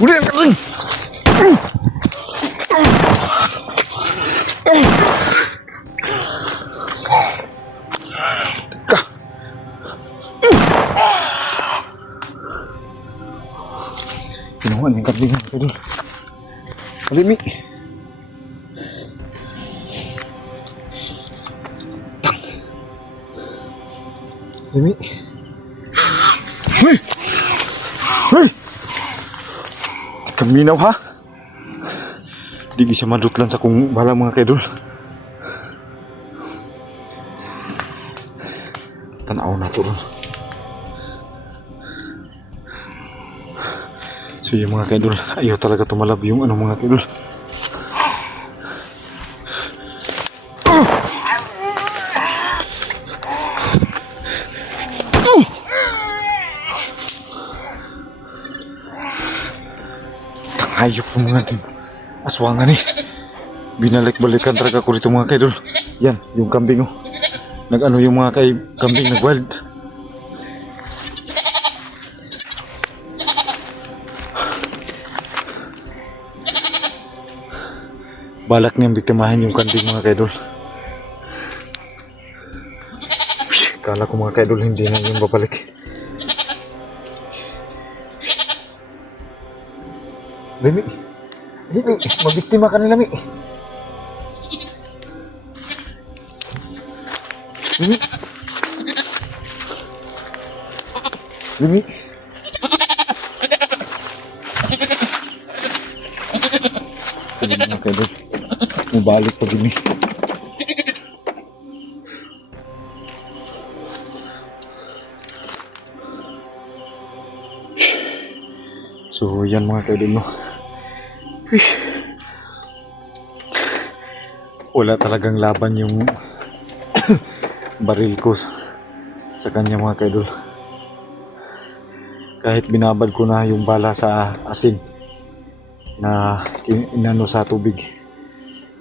Uli ang kambing! Kinuha ng kambing mga kaidol. Alimi! Alimi! Hey! Hey! Kaminaw ha? Di bisa madutlan sa kung bala mga kaidol. Tanaw na to. So yung mga kaidol, ayaw talaga tumalab yung ano mga kaidol. Hayop ng mga aswangan eh. Binalik-balikan talaga ko dito mga kaidol. Yan, yung kambing oh. Nag-ano yung mga kambing nag-wild. Balak niyang biktimahin yung kambing mga kaidol. Kala ko mga kaidol hindi na yung babalik. Lami, Lami, mabiktima ka na Lami. Lami, Lami. Sabi mga kaidol, mabalik pa din eh. So yan mga kaidol no. Wala talagang laban yung baril ko sa kanya mga kaidol. Kahit binabad ko na yung bala sa asin na inano sa tubig,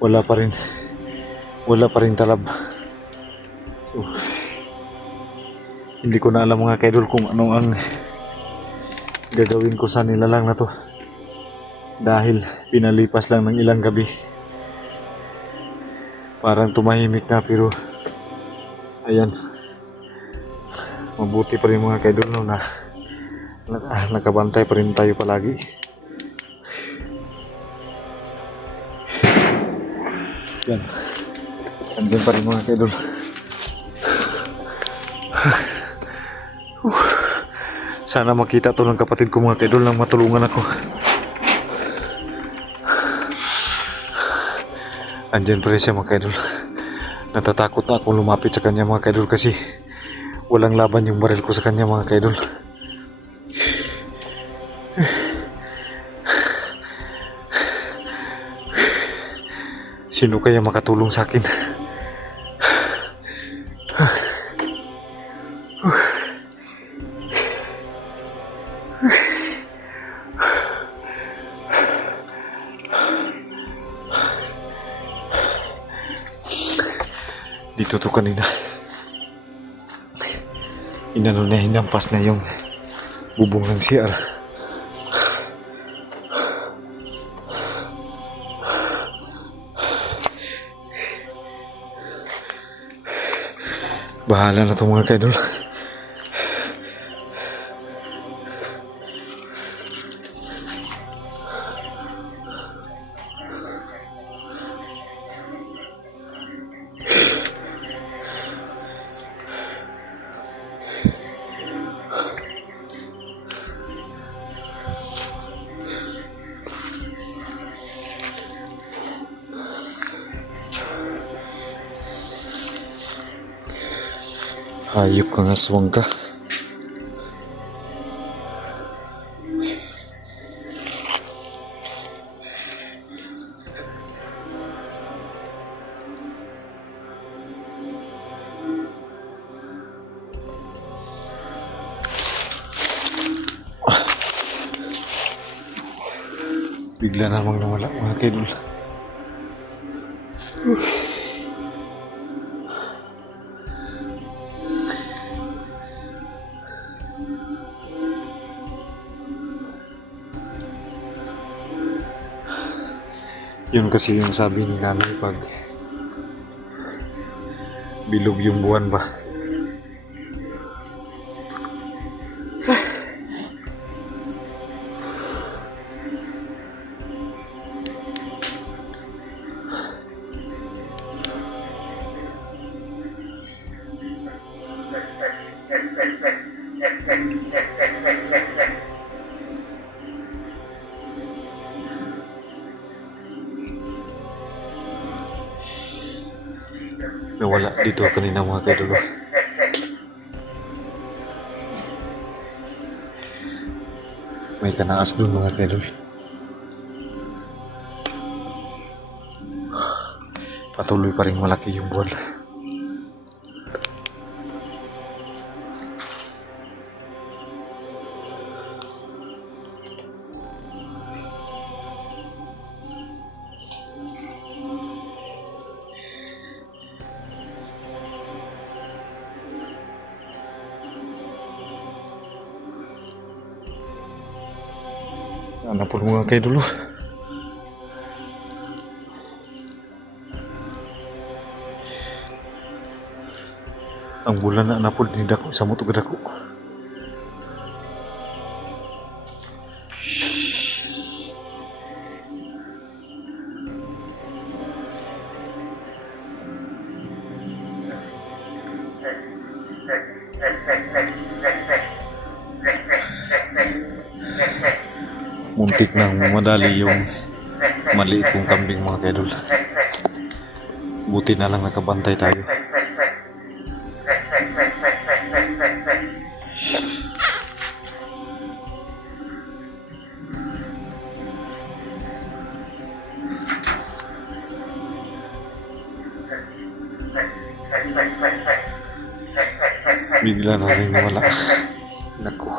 wala pa rin talab. So hindi ko na alam mga kaidol kung ano ang gagawin ko sa nilalang na to. Dahil pinalipas lang ng ilang gabi, parang tumahimik na, pero ayan, mabuti pa rin mga kaidol no, na nakabantay pa rin tayo palagi. Yan, andyan pa rin mga kaidol. Sana makita to ng kapatid ko mga kaidol nang matulungan ako. Andyan pa rin siya mga kaidol. Natatakot na akong lumapit sa kanya mga kaidol kasi walang laban yung baril ko sa kanya mga kaidol. Sino kaya makatulong sa akin? Dito to kanina. Inano na, hinampas na yung bubong ng CR. Bahala na to mga kaidol. Hayop kang aswang ka. Bigla namang nawala mga kaidol. Yun kasi yung sabi ni nanay pag bilog yung buwan ba. Nawala dito kanina mga kaidol. May kanaas dun mga kaidol. Patuloy pa rin malaki yung buwan. Ano po mga kaidol. Ang bulan na napod ni dako sa mutog dako. Muntik nang madali yung maliit kong kambing mga kaidol. Buti na lang nakabantay tayo. Bigla na rin wala. Naku.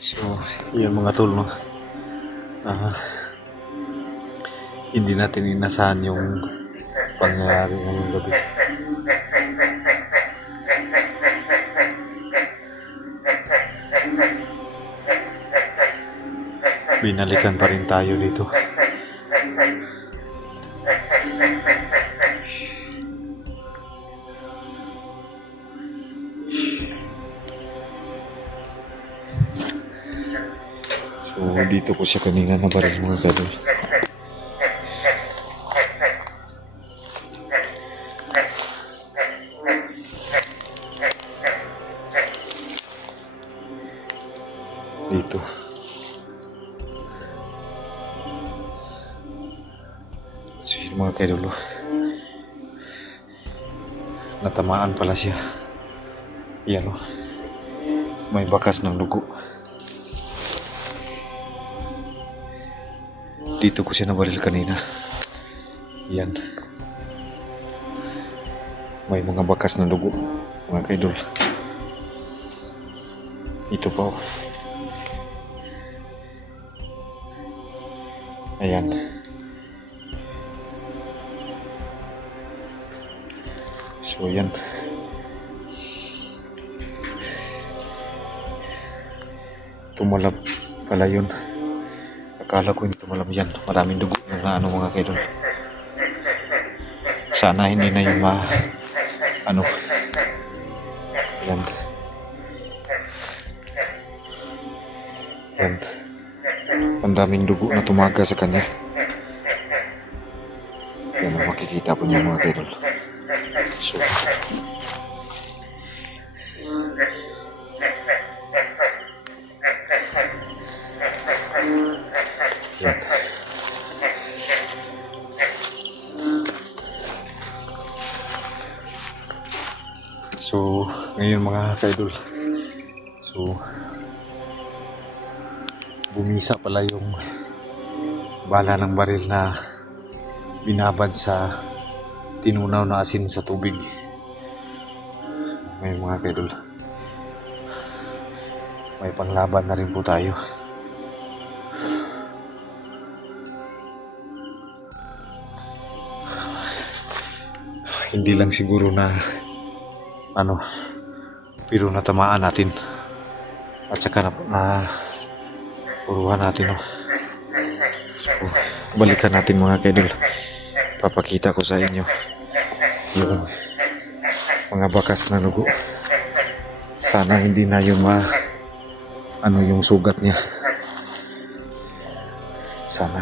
So, yung mga tol, no? Hindi natin inasahan yung pangyayari ngayong gabi. Binalikan pa rin tayo dito. So, dito ko siya kanina nabaril mga kadol. Dito. So, yun mga kadol. Natamaan pala siya. Yan o. May bakas ng dugo. Dito ko siya nabaril kanina. Yan. May mga bakas na dugo, mga kaidol. Ito pa oh. Ayan. So yan. Tumalab pala yun. Akala ko hindi tumalab yan. Maraming dugo na ano mga kaidol. Sana hindi na yung ano. Yan. Yan. Ang daming dugo na tumaga sa kanya. Yan ang makikita po niya mga kaidol. So, yan. So, ngayon mga ka-idol. So, bumisa pala yung bala ng baril na binabad sa tinunaw na asin sa tubig. Ngayon mga ka-idol, may panglaban na rin po tayo. Hindi lang siguro na pero natamaan natin at saka na puruhan natin. So, balikan natin mga ka-idol. Papakita ko sa inyo yung mga bakas na dugo. Sana hindi na yun yung sugat niya. Sana.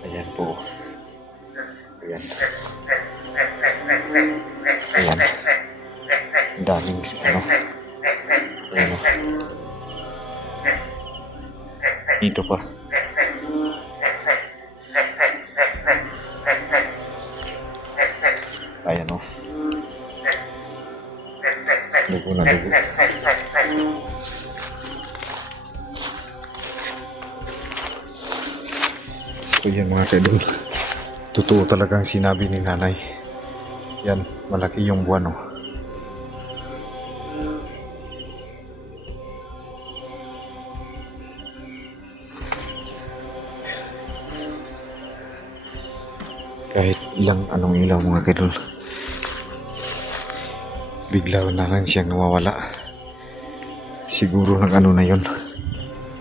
Ayan po. Ayan. Ayan. Daming Ayan o. Dito pa. Ayan o. Dugo na dugo. So yan mga ka-idol. Totoo talagang sinabi ni nanay. Yan, malaki yung buwan o. Kahit anong ilaw mga ka-idol, bigla na lang siyang nawawala. Siguro ng na yun,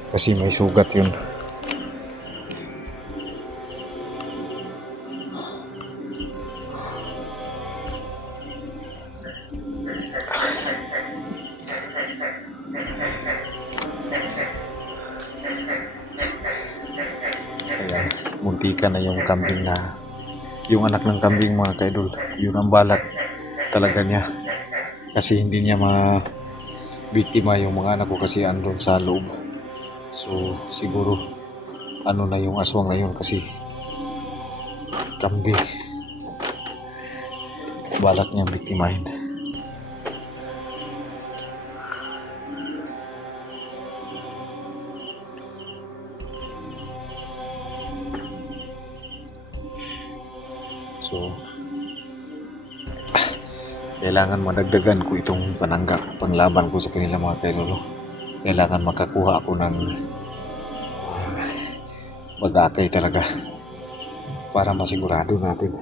kasi may sugat yun. Ayan, muntika na yung kambing yung anak ng kambing mga ka-idol. Yun ang balak talaga niya, kasi hindi niya biktima yung mga anak ko kasi andun sa loob. So siguro na yung aswang na yun, kasi kambing balak niyang biktimahin. So, kailangan madagdagan ko itong panglaban ko sa kanila mga ka-idol. Kailangan makakuha ako ng bagakay talaga para masigurado natin.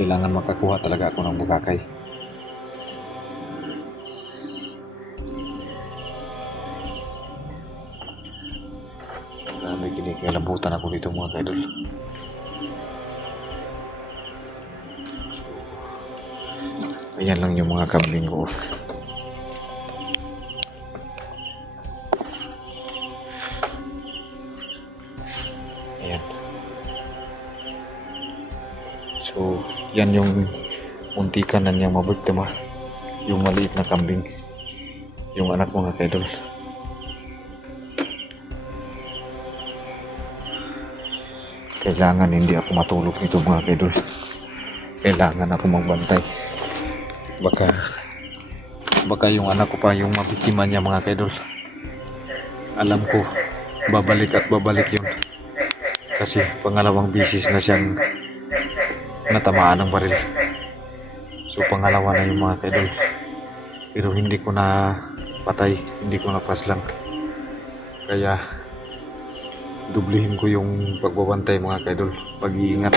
Kailangan makakuha talaga ako ng bagakay. May kinikilabutan ako dito mga ka-idol. Ayan lang yung mga kambing ko. Ayan. So, yan yung muntikan na niyang mabiktima. Yung maliit na kambing. Yung anak mga ka-idol. Kailangan hindi ako matulog nito mga ka-idol. Kailangan ako magbantay. Baka yung anak ko pa yung mabiktima niya mga ka-idol. Alam ko babalik at babalik yun, kasi pangalawang bisis na siyang natamaan ng baril. So pangalawa na yung mga ka-idol, pero hindi ko na patay, hindi ko na paslang. Kaya dublihin ko yung pagbabantay mga ka-idol, pag-iingat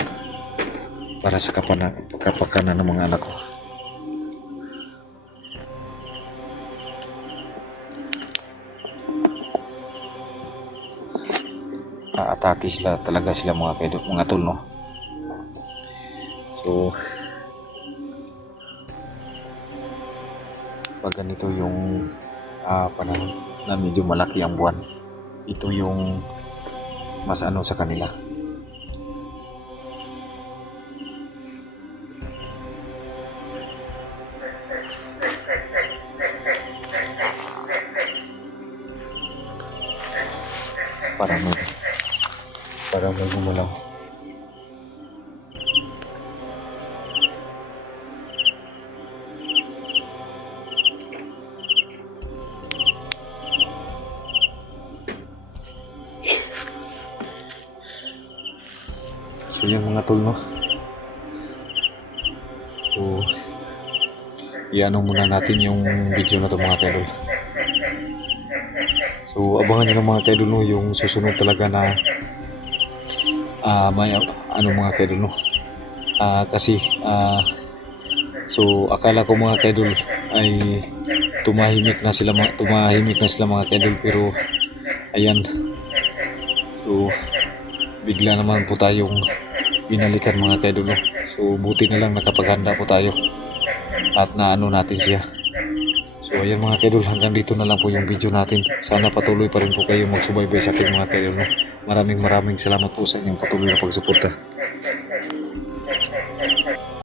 para sa kapakanan ng mga anak ko. Atake talaga sila mga ka-idol, mga tol, no? So pag ganito yung panahon na medyo malaki ang buwan, ito yung mas sa kanila. Para may gumalaw. So yan mga tol, no? So i-ano muna natin yung video na to mga kaidol. So abangan nyo ng mga kaidol, no, yung susunod talaga na may ano mga kaidol, no? Kasi so akala ko mga kaidol ay tumahimik na sila mga kaidol, pero ayan, so bigla naman po tayong binalikan mga kaidol, no? So buti na lang nakapaghanda po tayo at naano natin siya. So ayan mga kaidol, hanggang dito na lang po yung video natin. Sana patuloy pa rin po kayo magsubaybay sa akin mga kaidol, no? Maraming salamat po sa inyong patuloy na pagsuporta.